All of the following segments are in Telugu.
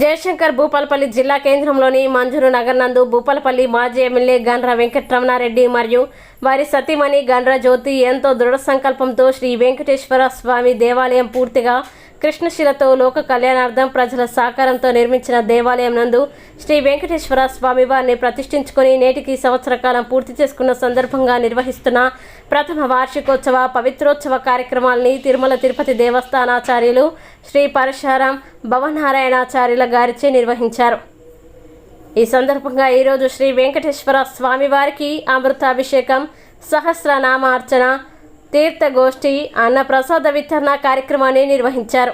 జయశంకర్ భూపాలపల్లి జిల్లా కేంద్రంలోని మంజూరు నగర్ నందు భూపాలపల్లి మాజీ ఎమ్మెల్యే గండ్ర వెంకటరమణారెడ్డి మరియు వారి సతీమణి గండ్ర జ్యోతి ఎంతో దృఢ సంకల్పంతో శ్రీ వెంకటేశ్వర స్వామి దేవాలయం పూర్తిగా కృష్ణశిలతో లోక కళ్యాణార్థం ప్రజల సహకారంతో నిర్మించిన దేవాలయం నందు శ్రీ వెంకటేశ్వర స్వామి వారిని ప్రతిష్ఠించుకొని నేటికి సంవత్సర కాలం పూర్తి చేసుకున్న సందర్భంగా నిర్వహిస్తున్న ప్రథమ వార్షికోత్సవ పవిత్రోత్సవ కార్యక్రమాలని తిరుమల తిరుపతి దేవస్థానాచార్యులు శ్రీ పరశురాం భవనారాయణాచార్యుల గారిచే నిర్వహించారు. ఈ సందర్భంగా ఈరోజు శ్రీ వెంకటేశ్వర స్వామి వారికి అమృతాభిషేకం, సహస్రనామార్చన, తీర్థగోష్ఠి, అన్న ప్రసాద వితరణ కార్యక్రమాన్ని నిర్వహించారు.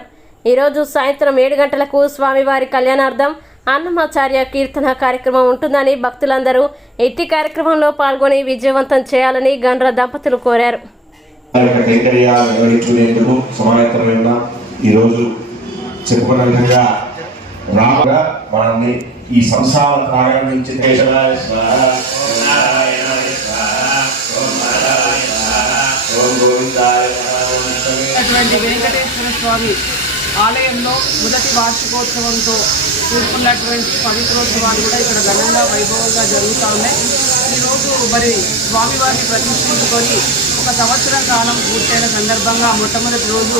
ఈరోజు సాయంత్రం 7 గంటలకు స్వామివారి కళ్యాణార్థం అన్నమాచార్య కీర్తన కార్యక్రమం ఉంటుందని భక్తులందరూ ఎట్టి కార్యక్రమంలో పాల్గొని విజయవంతం చేయాలని గండ్ర దంపతులు కోరారు. ఈ సంసార త్రాగం నుంచి వెంకటేశ్వర స్వామి ఆలయంలో మొదటి వార్షికోత్సవంతో కూడుకున్నటువంటి పవిత్రోత్సవాలు కూడా ఇక్కడ ఘనంగా వైభవంగా జరుగుతూ ఉన్నాయి. ఈరోజు మరి స్వామివారిని ప్రతిష్ఠించుకొని 1 సంవత్సరం కాలం పూర్తయిన సందర్భంగా మొట్టమొదటి రోజు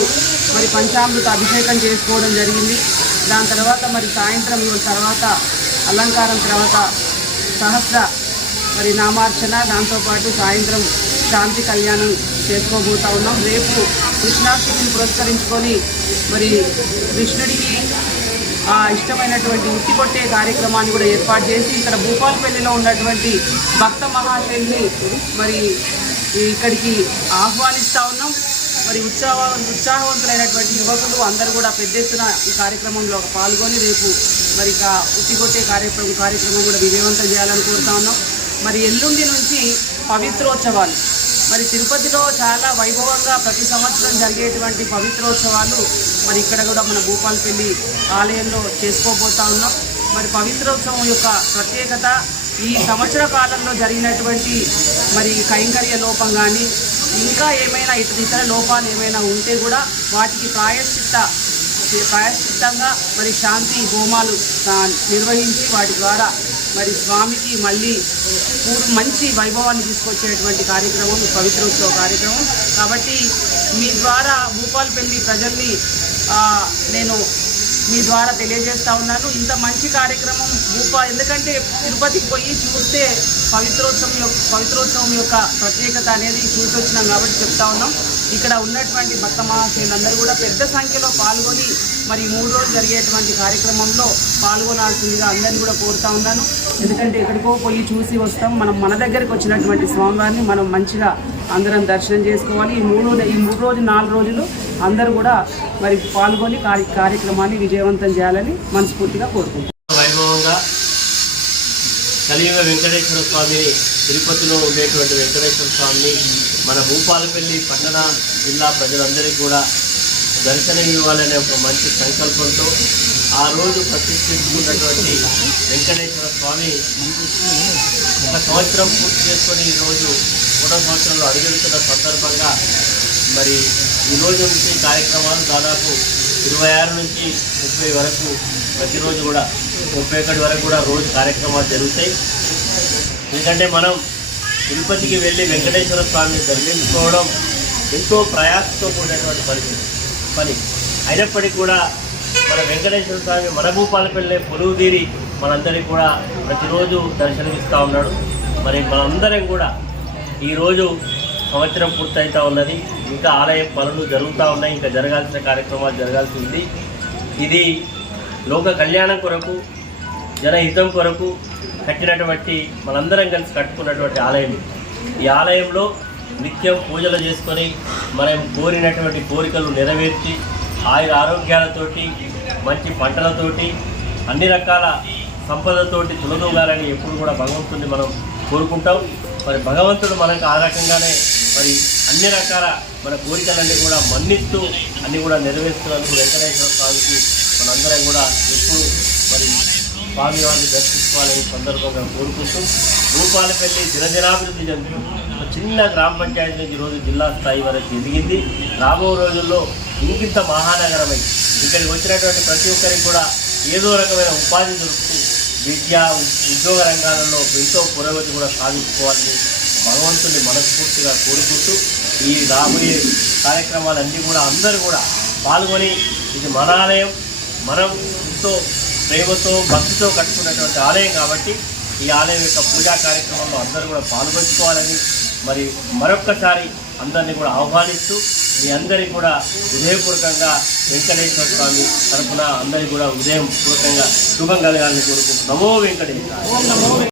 మరి పంచామృత అభిషేకం చేసుకోవడం జరిగింది. దాని తర్వాత మరి సాయంత్రం తర్వాత అలంకారం తర్వాత సహస్ర మరి నామార్చన, దాంతోపాటు సాయంత్రం శాంతి కళ్యాణం చేసుకోబోతా ఉన్నాం. రేపు కృష్ణాష్టమిని పురస్కరించుకొని మరి కృష్ణుడికి ఇష్టమైనటువంటి ఉట్టి కొట్టే కార్యక్రమాన్ని కూడా ఏర్పాటు చేసి ఇక్కడ భూపాలపల్లిలో ఉన్నటువంటి భక్త మహాశైలిని మరి ఇక్కడికి ఆహ్వానిస్తూ ఉన్నాం. మరి ఉత్సాహవంతులైనటువంటి యువకులు అందరూ కూడా పెద్ద ఎత్తున ఈ కార్యక్రమంలో పాల్గొని రేపు మరి ఉట్టి కొట్టే కార్యక్రమం కూడా విజయవంతం చేయాలని కోరుతా ఉన్నాం. మరి ఎల్లుండి నుంచి పవిత్రోత్సవాలు మరి తిరుపతిలో చాలా వైభవంగా ప్రతి సంవత్సరం జరిగేటువంటి పవిత్రోత్సవాలు మరి ఇక్కడ కూడా మన భూపాలపల్లి ఆలయంలో చేసుకోబోతా ఉన్నాం. మరి పవిత్రోత్సవం యొక్క ప్రత్యేకత ఈ సంవత్సర కాలంలో జరిగినటువంటి మరి కైంకర్య లోపం కానీ ఇంకా ఏమైనా ఇతర లోపాలు ఏమైనా ఉంటే కూడా వాటికి ప్రాయశ్చిత్తంగా మరి శాంతి హోమాలు నిర్వహించి వాటి ద్వారా మరి స్వామికి మళ్ళీ మంచి వైభవాన్ని తీసుకొచ్చేటువంటి కార్యక్రమం పవిత్రోత్సవ కార్యక్రమం. కాబట్టి మీ ద్వారా భూపాలపల్లి ప్రజల్ని నేను మీ ద్వారా తెలియజేస్తూ ఉన్నాను. ఇంత మంచి కార్యక్రమం ఎందుకంటే తిరుపతికి పోయి చూస్తే పవిత్రోత్సవం యొక్క ప్రత్యేకత అనేది చూసొచ్చినాం కాబట్టి చెప్తా ఉన్నాం. ఇక్కడ ఉన్నటువంటి భక్త మహాశయులందరూ కూడా పెద్ద సంఖ్యలో పాల్గొని మరి 3 రోజులు జరిగేటువంటి కార్యక్రమంలో పాల్గొనాల్సిందిగా అందరినీ కూడా కోరుతా ఉన్నాను. ఎందుకంటే ఎక్కడికో పోయి చూసి వస్తాం, మన దగ్గరికి వచ్చినటువంటి స్వామివారిని మనం మంచిగా అందరం దర్శనం చేసుకోవాలి. ఈ 3 రోజులు 4 రోజులు అందరూ కూడా మరి పాల్గొని కార్యక్రమాన్ని విజయవంతం చేయాలని మనస్ఫూర్తిగా కోరుకుంటున్నాం. వైభవంగా కలియుగ వెంకటేశ్వర స్వామిని తిరుపతిలో ఉండేటువంటి వెంకటేశ్వర స్వామిని మన భూపాలపల్లి పట్టణ జిల్లా ప్రజలందరికీ కూడా దర్శనం ఇవ్వాలనే ఒక మంచి సంకల్పంతో ఆ రోజు ప్రతిష్ఠించుకున్నటువంటి వెంకటేశ్వర స్వామి 1 సంవత్సరం పూర్తి చేసుకొని ఈరోజు 3వ సంవత్సరంలో అడుగుతున్న సందర్భంగా మరి ఈరోజు నుంచి కార్యక్రమాలు దాదాపు 26 నుంచి 30 వరకు ప్రతిరోజు కూడా 31 వరకు కూడా రోజు కార్యక్రమాలు జరుగుతాయి. ఎందుకంటే మనం తిరుపతికి వెళ్ళి వెంకటేశ్వర స్వామిని దర్శించుకోవడం ఎంతో ప్రయాసంతో కూడినటువంటి పని అయినప్పటికీ కూడా మన వెంకటేశ్వర స్వామి మన భూపాలపల్లి పొలువుదీరి మనందరికీ కూడా ప్రతిరోజు దర్శనమిస్తూ ఉన్నాడు. మరి మనందరం కూడా ఈరోజు సంవత్సరం పూర్తవుతూ ఉన్నది. ఇంకా ఆలయ పనులు జరుగుతూ ఉన్నాయి, ఇంకా జరగాల్సిన కార్యక్రమాలు జరగాల్సి ఉంది. ఇది లోక కళ్యాణం కొరకు, జనహితం కొరకు కట్టినటువంటి మనందరం కలిసి కట్టుకున్నటువంటి ఆలయం. ఈ ఆలయంలో నిత్యం పూజలు చేసుకొని మనం కోరినటువంటి కోరికలు నెరవేర్చి ఆరోగ్యాలతోటి మంచి పంటలతోటి అన్ని రకాల సంపదతోటి తులదూగాలని ఎప్పుడు కూడా భగవంతుడిని మనం కోరుకుంటాం. మరి భగవంతుడు మనకు ఆ రకంగానే మరి అన్ని రకాల మన కోరికలన్నీ కూడా మన్నిస్తూ అన్నీ కూడా నెరవేరుస్తున్నందుకు వెంకటేశ్వర స్వామికి మనందరం కూడా ఎప్పుడు మరి స్వామివారిని దర్శించుకోవాలని సందర్భంగా కోరుకుంటూ భూపాలపల్లి దినదినాభివృద్ధి చెందుతూ చిన్న గ్రామ పంచాయతీ నుంచి ఈరోజు జిల్లా స్థాయి వరకు ఎదిగింది. రాబో రోజుల్లో ఇంకింత మహానగరమై ఇక్కడికి వచ్చినటువంటి ప్రతి ఒక్కరికి కూడా ఏదో రకమైన ఉపాధి దొరుకుతూ విద్య ఉద్యోగ రంగాలలో ఎంతో పురోగతి కూడా సాధించుకోవాలని భగవంతుని మనస్ఫూర్తిగా కోరుకుంటూ ఈ రాబోయే కార్యక్రమాలన్నీ కూడా అందరూ కూడా పాల్గొని ఇది మన ఆలయం, మనం ఎంతో ప్రేమతో భక్తితో కట్టుకున్నటువంటి ఆలయం కాబట్టి ఈ ఆలయం యొక్క పూజా కార్యక్రమంలో అందరూ కూడా పాల్గొంచుకోవాలని మరి మరొక్కసారి అందరినీ కూడా ఆహ్వానిస్తూ మీ అందరికీ కూడా హృదయపూర్వకంగా వెంకటేశ్వర స్వామి తరఫున అందరికీ కూడా హృదయపూర్వకంగా శుభం కలగాలని కోరుకుంటున్నాము. నమో వెంకటేశ్వర.